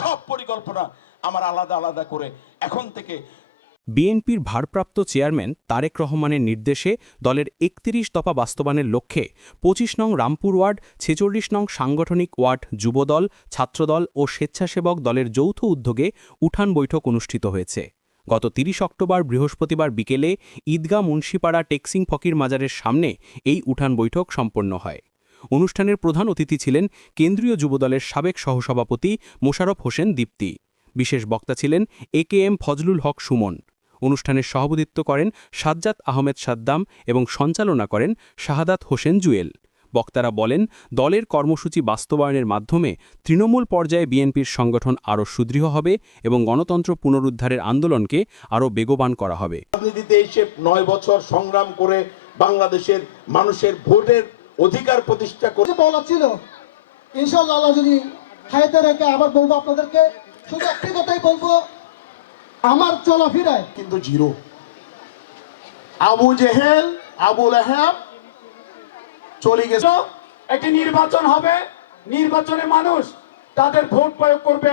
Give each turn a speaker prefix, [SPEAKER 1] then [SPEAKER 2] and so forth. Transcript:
[SPEAKER 1] সব পরিকল্পনা আমার আলাদা আলাদা করে এখন থেকে
[SPEAKER 2] বিএনপির ভারপ্রাপ্ত চেয়ারম্যান তারেক রহমানের নির্দেশে দলের একত্রিশ দফা বাস্তবায়নের লক্ষ্যে পঁচিশ নং রামপুর ওয়ার্ড, ছেচল্লিশ নং সাংগঠনিক ওয়ার্ড যুবদল, ছাত্রদল ও স্বেচ্ছাসেবক দলের যৌথ উদ্যোগে উঠান বৈঠক অনুষ্ঠিত হয়েছে। গত ৩০ অক্টোবর বৃহস্পতিবার বিকেলে ঈদগাহ মুন্সিপাড়া টেক্সিং ফকির মাজারের সামনে এই উঠান বৈঠক সম্পন্ন হয়। অনুষ্ঠানের প্রধান অতিথি ছিলেন কেন্দ্রীয় যুবদলের সাবেক সহসভাপতি মোশারফ হোসেন দীপ্তি। বিশেষ বক্তা ছিলেন A K M Fazlul Haque Suman. অনুষ্ঠানের সভাপতিত্ব করেন সাজ্জাদ আহমেদ সাদ্দাম এবং সঞ্চালনা করেন শাহাদাত হোসেন জুয়েল। বক্তারা বলেন, দলের কর্মসূচি বাস্তবায়নের মাধ্যমে তৃণমূল পর্যায়ে বিএনপির সংগঠন আরও সুদৃঢ় হবে এবং গণতন্ত্র পুনরুদ্ধারের আন্দোলনকে আরও বেগবান করা হবে।
[SPEAKER 1] রাজনীতিতে এসে নয় বছর সংগ্রাম করে বাংলাদেশের মানুষের ভোটের অধিকার প্রতিষ্ঠা করে
[SPEAKER 3] বলা ছিল ইনশাল্লাহ আল্লাহ যদি হায়াতে রেখে আবার বলব আপনাদেরকে শুধু একটি কথাই বলব আমার চলাফেরায়
[SPEAKER 1] কিন্তু zero. Abu Jahl Abu Lahab চলে গেছে।
[SPEAKER 4] একটি নির্বাচন হবে নির্বাচনে মানুষ তাদের ভোট প্রয়োগ করবে।